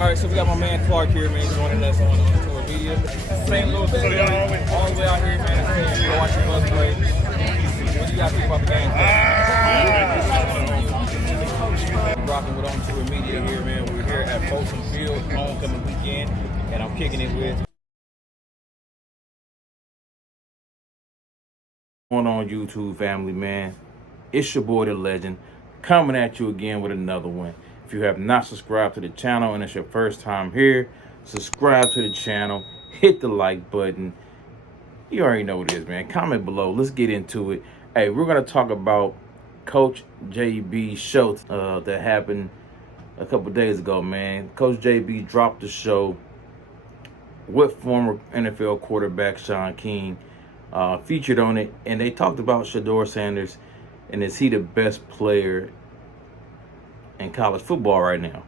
All right, so we got my man Clark here, man, joining us on Tour Media. Same little thing, all the way out here, man. You're watching us play. What do you guys think about the game? I'm rocking with On Tour Media here, man. We're here at Folsom Field, homecoming weekend, and I'm kicking it with. Going on YouTube, family, man. It's your boy, the legend, coming at you again with another one. If you have not subscribed to the channel and it's your first time here, subscribe to the channel, hit the like button. You already know what it is, man. Comment below. Let's get into it. Hey, we're going to talk about Coach JB's show that happened a couple days ago, man. Coach JB dropped the show with former NFL quarterback Sean King, featured on it, and they talked about Shedeur Sanders and is he the best player in college football right now,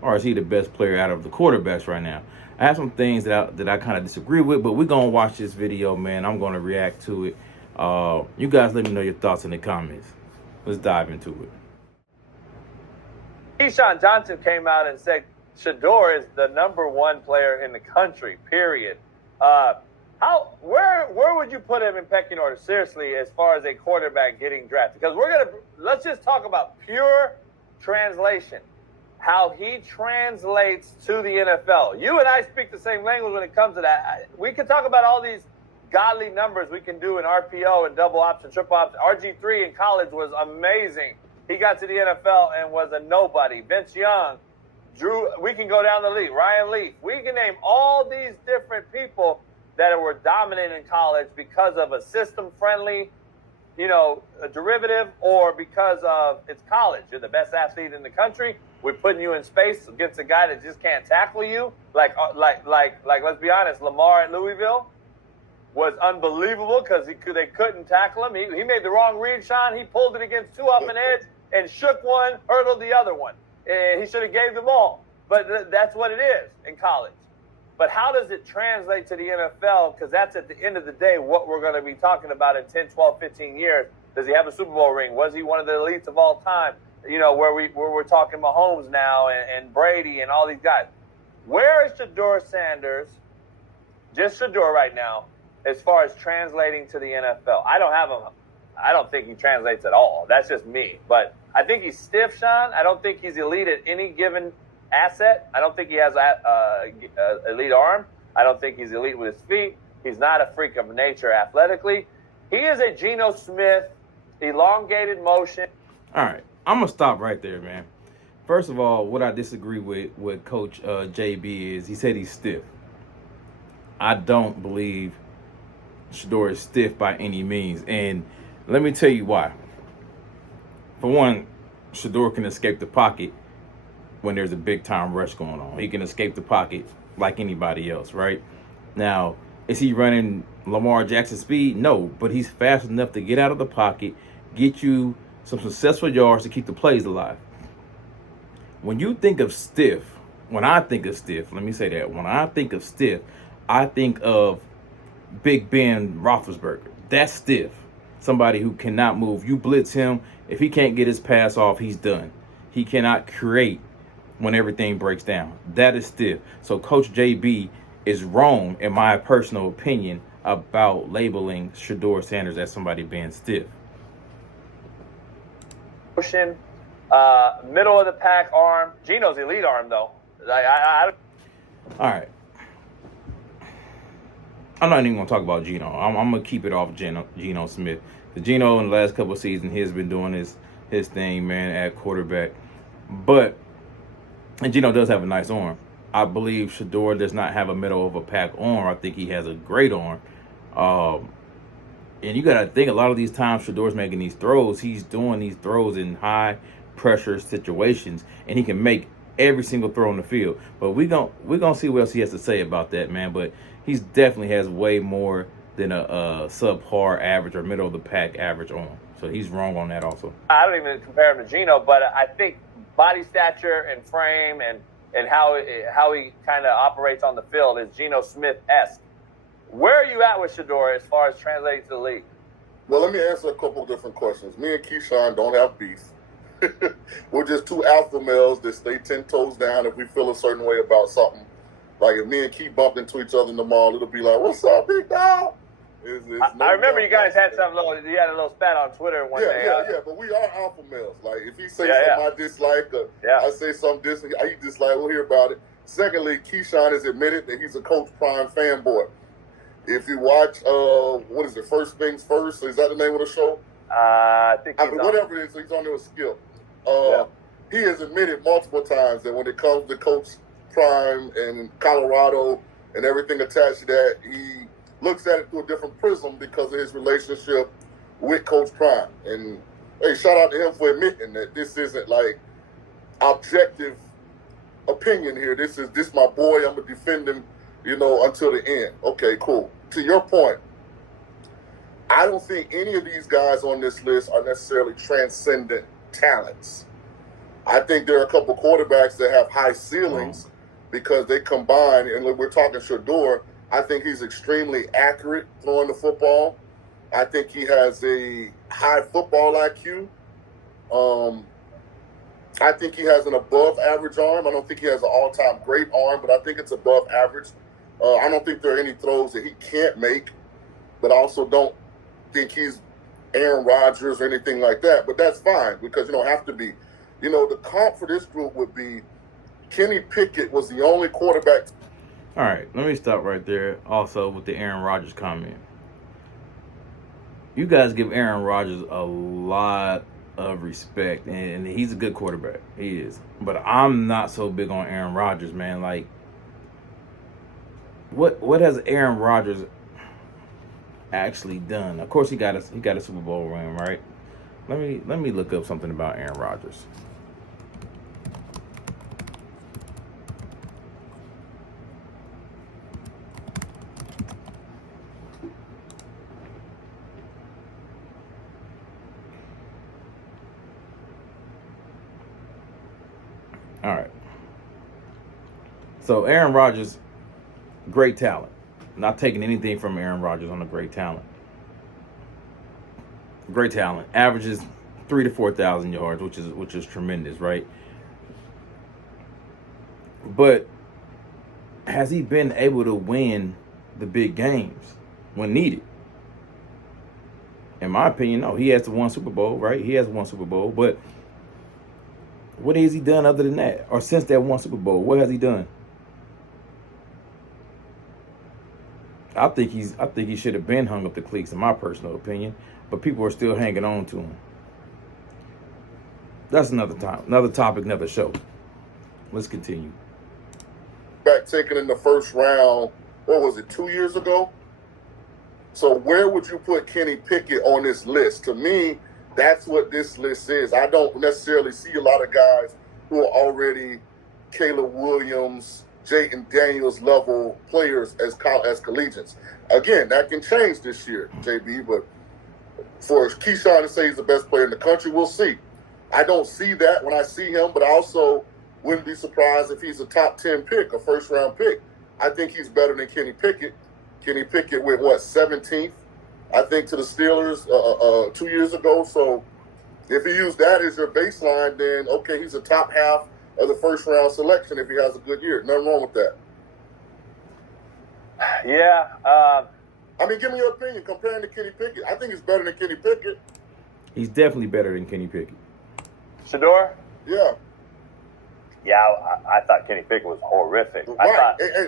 or is he the best player out of the quarterbacks right now? I have some things that I kind of disagree with, but we're gonna watch this video, man. I'm gonna react to it. You guys let me know your thoughts in the comments. Let's dive into it. Keyshawn Johnson came out and said Shedeur is the #1 player in the country, period. Where would you put him in pecking order, seriously, as far as a quarterback getting drafted? Because let's just talk about pure translation, how he translates to the NFL. You and I speak the same language when it comes to that. We can talk about all these godly numbers we can do in RPO and double option, triple option. RG3 in college was amazing. He got to the NFL and was a nobody. Vince Young, Drew, we can go down the league. Ryan Leaf. We can name all these different people that were dominant in college because of a system-friendly, a derivative, or because of it's college. You're the best athlete in the country. We're putting you in space against a guy that just can't tackle you. Like, let's be honest, Lamar at Louisville was unbelievable because they couldn't tackle him. He made the wrong read, Sean. He pulled it against two off an edge and shook one, hurdled the other one. And he should have gave them all. But that's what it is in college. But how does it translate to the NFL? Because that's at the end of the day what we're going to be talking about in 10, 12, 15 years. Does he have a Super Bowl ring? Was he one of the elites of all time? Where we're talking Mahomes now and Brady and all these guys. Where is Shedeur Sanders, just Shedeur right now, as far as translating to the NFL? I don't have him. I don't think he translates at all. That's just me. But I think he's stiff, Sean. I don't think he's elite at any given asset. I don't think he has an elite arm. I don't think he's elite with his feet. He's not a freak of nature athletically. He is a Geno Smith, elongated motion. All right, I'm going to stop right there, man. First of all, what I disagree with Coach JB is he said he's stiff. I don't believe Shedeur is stiff by any means, and let me tell you why. For one, Shedeur can escape the pocket when there's a big-time rush going on. He can escape the pocket like anybody else, right? Now, is he running Lamar Jackson speed? No, but he's fast enough to get out of the pocket, get you some successful yards to keep the plays alive. When you think of stiff, when I think of stiff, let me say that. When I think of stiff, I think of Big Ben Roethlisberger. That's stiff. Somebody who cannot move. You blitz him. If he can't get his pass off, he's done. He cannot create when everything breaks down. That is stiff. So Coach JB is wrong, in my personal opinion, about labeling Shedeur Sanders as somebody being stiff. Motion, middle of the pack arm. Geno's elite arm, though. All right. I'm not even going to talk about Geno. I'm going to keep it off Geno Smith. The Geno in the last couple of seasons, he has been doing his thing, man, at quarterback. And Geno does have a nice arm. I believe Shedeur does not have a middle of a pack arm. I think he has a great arm. And you got to think a lot of these times Shedeur's making these throws. He's doing these throws in high pressure situations, and he can make every single throw on the field. But we're gonna see what else he has to say about that, man. But he definitely has way more than a subpar average or middle of the pack average arm. So he's wrong on that also. I don't even compare him to Geno, but I think body stature and frame and how he kind of operates on the field is Geno Smith-esque. Where are you at with Shedeur as far as translating to the league? Well, let me answer a couple of different questions. Me and Keyshawn don't have beef. we're just two alpha males that stay 10 toes down if we feel a certain way about something. Like if me and Key bumped into each other in the mall, it'll be like, "What's up, big dog?" I remember you guys had you had a little spat on Twitter one day. Yeah, but we are alpha males. Like if he say something I dislike, or I say something he dislike, we'll hear about it. Secondly, Keyshawn has admitted that he's a Coach Prime fanboy. If you watch, what is it, First Things First? Is that the name of the show? I think whatever it is, he's on there with Skip. He has admitted multiple times that when it comes to Coach Prime and Colorado and everything attached to that, he looks at it through a different prism because of his relationship with Coach Prime. And hey, shout out to him for admitting that this isn't like objective opinion here. This my boy. I'm gonna defend him, until the end. Okay, cool. To your point, I don't think any of these guys on this list are necessarily transcendent talents. I think there are a couple quarterbacks that have high ceilings because they combine, and we're talking Shedeur. I think he's extremely accurate throwing the football. I think he has a high football IQ. I think he has an above-average arm. I don't think he has an all-time great arm, but I think it's above average. I don't think there are any throws that he can't make, but I also don't think he's Aaron Rodgers or anything like that. But that's fine because you don't have to be. The comp for this group would be Kenny Pickett was the only quarterback. All right, let me stop right there also with the Aaron Rodgers comment. You guys give Aaron Rodgers a lot of respect, and he's a good quarterback. He is. But I'm not so big on Aaron Rodgers, man. Like, what has Aaron Rodgers actually done? Of course, he got a Super Bowl ring, right? Let me look up something about Aaron Rodgers. All right. So Aaron Rodgers, great talent. Not taking anything from Aaron Rodgers on the great talent. Great talent. Averages 3,000 to 4,000 yards, which is tremendous, right? But has he been able to win the big games when needed? In my opinion, no. He has won Super Bowl, right? He has won Super Bowl, but what has he done other than that? Or since that one Super Bowl, what has he done? I think he should have been hung up the cleats, in my personal opinion. But people are still hanging on to him. That's another topic, another show. Let's continue. Back taken in the first round, what was it, 2 years ago? So where would you put Kenny Pickett on this list? To me, that's what this list is. I don't necessarily see a lot of guys who are already Caleb Williams, Jayden Daniels level players as collegiates. Again, that can change this year, JB, but for Keyshawn to say he's the best player in the country, we'll see. I don't see that when I see him, but I also wouldn't be surprised if he's a top 10 pick, a first-round pick. I think he's better than Kenny Pickett. Kenny Pickett went, 17th? I think to the Steelers 2 years ago. So if you use that as your baseline, then okay, he's a top half of the first round selection if he has a good year. Nothing wrong with that. Yeah. I mean, give me your opinion comparing to Kenny Pickett. I think he's better than Kenny Pickett. He's definitely better than Kenny Pickett. Shedeur? Yeah. Yeah, I thought Kenny Pickett was horrific. Right. I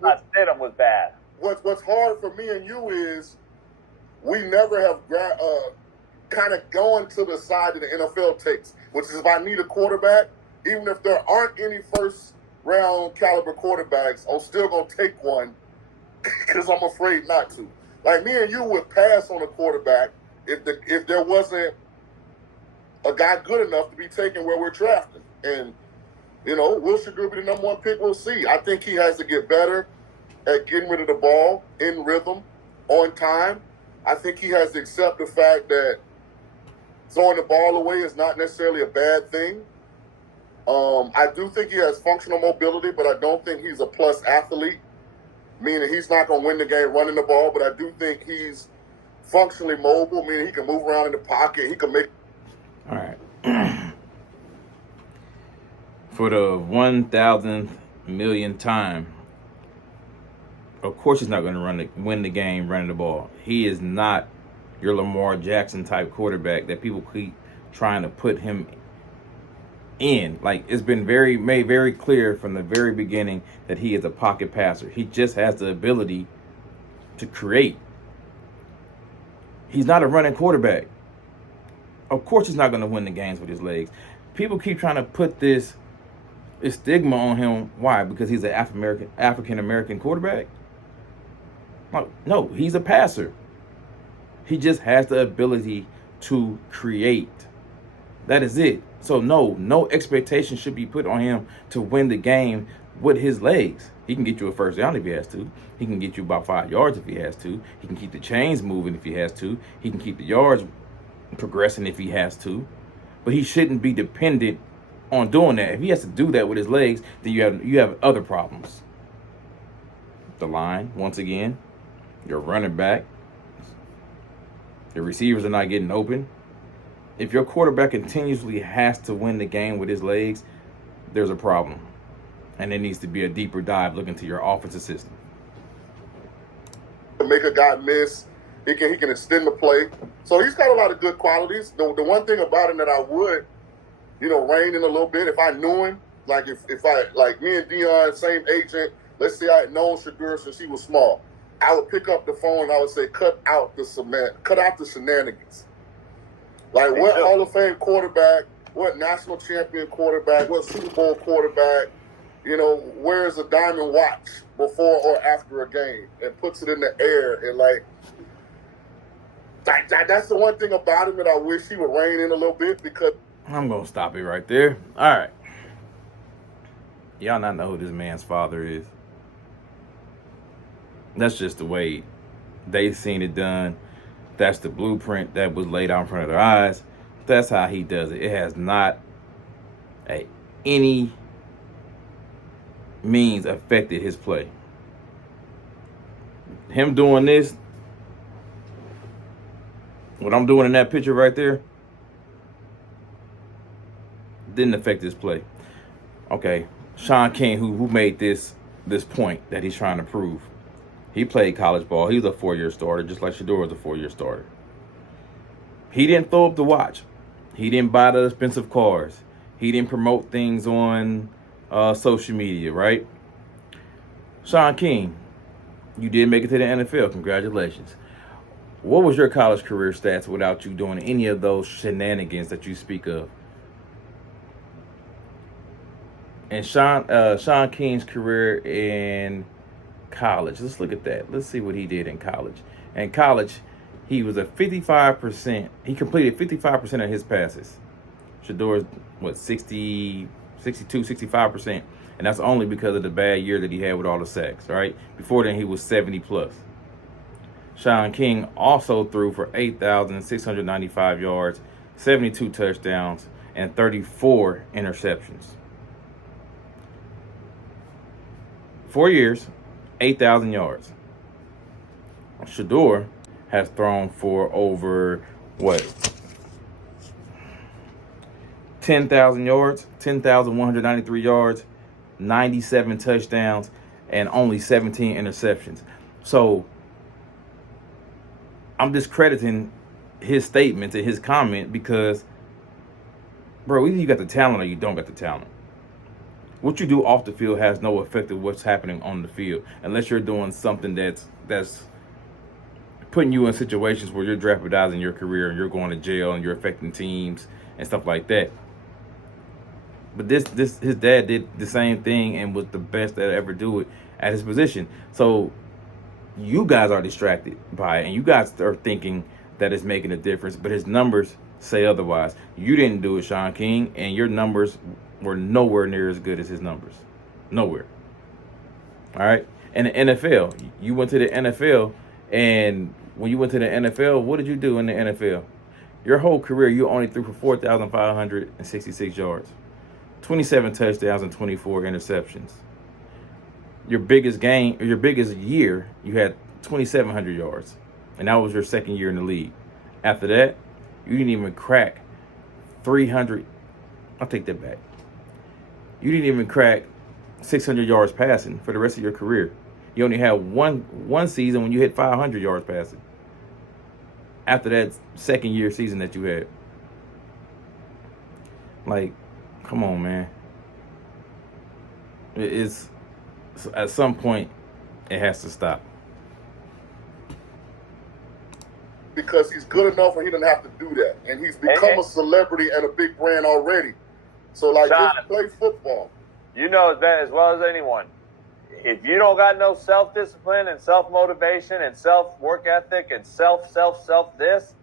thought Stidham was bad. What's hard for me and you is we never have kind of gone to the side that the NFL takes, which is if I need a quarterback, even if there aren't any first-round caliber quarterbacks, I'm still going to take one because I'm afraid not to. Like, me and you would pass on a quarterback if there wasn't a guy good enough to be taken where we're drafting. And, will Shedeur be the number one pick? We'll see. I think he has to get better at getting rid of the ball in rhythm, on time. I think he has to accept the fact that throwing the ball away is not necessarily a bad thing. I do think he has functional mobility, but I don't think he's a plus athlete, meaning he's not going to win the game running the ball, but I do think he's functionally mobile, meaning he can move around in the pocket. He can make... All right. For the 1,000th millionth time, of course he's not going to win the game running the ball. He is not your Lamar Jackson type quarterback that people keep trying to put him in. Like, it's been made very clear from the very beginning that he is a pocket passer. He just has the ability to create. He's not a running quarterback. Of course he's not going to win the games with his legs. People keep trying to put this stigma on him. Why? Because he's an African American quarterback? No, he's a passer. He just has the ability to create. That is it. So no expectation should be put on him to win the game with his legs. He can get you a first down if he has to. He can get you about 5 yards if he has to. He can keep the chains moving if he has to. He can keep the yards progressing if he has to. But he shouldn't be dependent on doing that. If he has to do that with his legs, then you have other problems. The line, once again, your running back, the receivers are not getting open. If your quarterback continuously has to win the game with his legs, there's a problem. And there needs to be a deeper dive look into your offensive system. Make a guy miss. He can extend the play. So he's got a lot of good qualities. The one thing about him that I would, rein in a little bit, if I knew him, like if I, like me and Dion, same agent, let's say I had known Shedeur since he was small, I would pick up the phone and I would say, cut out the shenanigans. Like, what Hall of Fame quarterback, what national champion quarterback, what Super Bowl quarterback, wears a diamond watch before or after a game and puts it in the air, and that's the one thing about him that I wish he would rein in a little bit, because I'm going to stop it right there. All right. Y'all not know who this man's father is. That's just the way they've seen it done. That's the blueprint that was laid out in front of their eyes. That's how he does it. It has not any means affected his play. Him doing this, what I'm doing in that picture right there, didn't affect his play. Okay, Sean King, who made this point that he's trying to prove. He played college ball. He was a 4-year starter, just like Shedeur was a 4-year starter. He didn't throw up the watch. He didn't buy the expensive cars. He didn't promote things on social media, right? Sean King, you did make it to the NFL. Congratulations. What was your college career stats without you doing any of those shenanigans that you speak of? And Sean King's career in college, let's look at that. Let's see what he did in college. In college, he was a 55%. He completed 55% of his passes. Shedeur's, 62, 65%. And that's only because of the bad year that he had with all the sacks, right? Before then, he was 70 plus. Sean King also threw for 8,695 yards, 72 touchdowns, and 34 interceptions. 4 years, 8,000 yards. Shedeur has thrown for over 10,000 yards, 10,193 yards, 97 touchdowns, and only 17 interceptions. So I'm discrediting his statements and his comment because, bro, either you got the talent or you don't got the talent. What you do off the field has no effect on what's happening on the field, unless you're doing something that's putting you in situations where you're jeopardizing your career and you're going to jail and you're affecting teams and stuff like that. But his dad did the same thing and was the best that ever do it at his position. So you guys are distracted by it, and you guys are thinking that it's making a difference, but his numbers say otherwise. You didn't do it, Sean King, and your numbers were nowhere near as good as his numbers. Nowhere. All right? And the NFL, you went to the NFL, and when you went to the NFL, what did you do in the NFL? Your whole career, you only threw for 4,566 yards, 27 touchdowns, and 24 interceptions. Your biggest game, or your biggest year, you had 2,700 yards, and that was your second year in the league. After that, you didn't even crack 300. I'll take that back. You didn't even crack 600 yards passing for the rest of your career. You only had one season when you hit 500 yards passing. After that second year season that you had. Like, come on, man. It's at some point it has to stop. Because he's good enough and he doesn't have to do that. And he's become a celebrity and a big brand already. So, like, John, just play football. You know as well as anyone. If you don't got no self-discipline and self-motivation and self-work ethic and self this,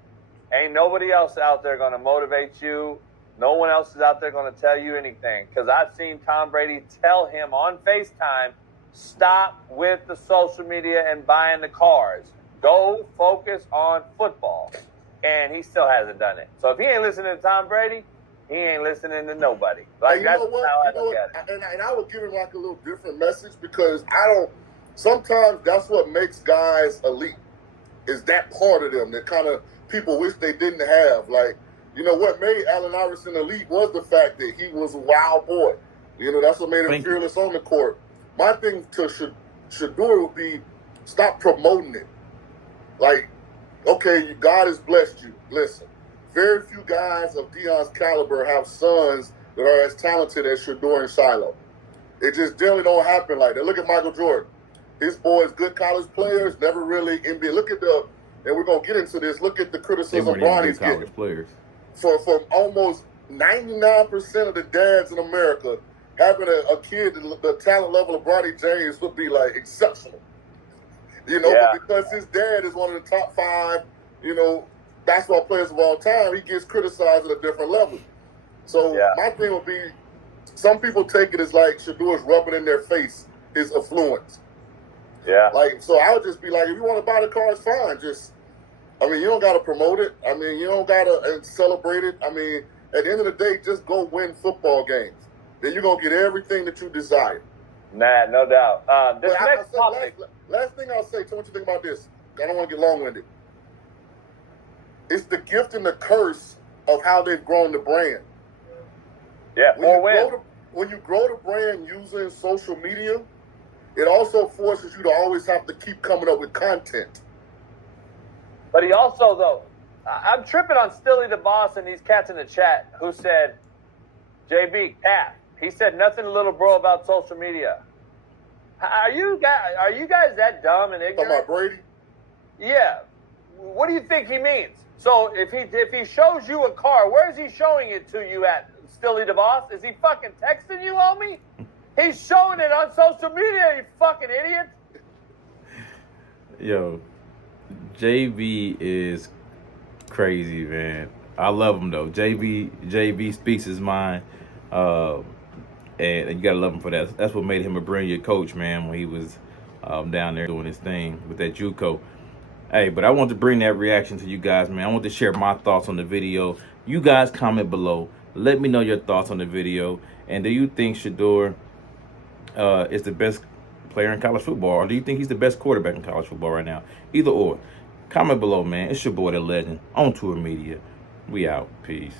ain't nobody else out there going to motivate you. No one else is out there going to tell you anything. Because I've seen Tom Brady tell him on FaceTime, stop with the social media and buying the cars. Go focus on football. And he still hasn't done it. So if he ain't listening to Tom Brady, he ain't listening to nobody. Like, that's how I look at it. And I would give him like a little different message because sometimes that's what makes guys elite, is that part of them that kind of people wish they didn't have. Like, you know, what made Allen Iverson elite was the fact that he was a wild boy. You know, that's what made him fearless on the court. My thing to Shedeur would be stop promoting it. Like, okay, God has blessed you. Listen, very few guys of Deion's caliber have sons that are as talented as Shedeur and Shiloh. It just generally don't happen like that. Look at Michael Jordan. His boys, good college players, never really NBA. Look at and we're going to get into this, look at the criticism Bronny's getting. Players. From almost 99% of the dads in America, having a kid, the talent level of Bronny James would be like exceptional. You know, but because his dad is one of the top 5, you know, basketball players of all time, he gets criticized at a different level. So my thing would be, some people take it as like Shedeur's rubbing in their face his affluence. Yeah. Like, so I would just be like, if you want to buy the cars, fine. You don't got to promote it. I mean, you don't got to celebrate it. I mean, at the end of the day, just go win football games. Then you're going to get everything that you desire. Nah, no doubt. This next topic. Last thing I'll say, tell me what you think about this. I don't want to get long-winded. It's the gift and the curse of how they've grown the brand. Yeah, when you grow the brand using social media, it also forces you to always have to keep coming up with content. But he also, though, I'm tripping on Stilly the Boss and these cats in the chat who said, JB, Cat, he said nothing to little bro about social media. Are you guys that dumb and ignorant? Talking about Brady? Yeah. What do you think he means? So if he shows you a car, where is he showing it to you at, Stilly the Boss? Is he fucking texting you, homie? He's showing it on social media, you fucking idiot. Yo, JB is crazy, man. I love him though. JB speaks his mind, and you gotta love him for that. That's what made him a brilliant coach, man. When he was down there doing his thing with that JUCO. Hey, but I want to bring that reaction to you guys, man. I want to share my thoughts on the video. You guys comment below. Let me know your thoughts on the video. And do you think Shedeur is the best player in college football, or do you think he's the best quarterback in college football right now? Either or. Comment below, man. It's your boy, the legend, On Tour Media. We out. Peace.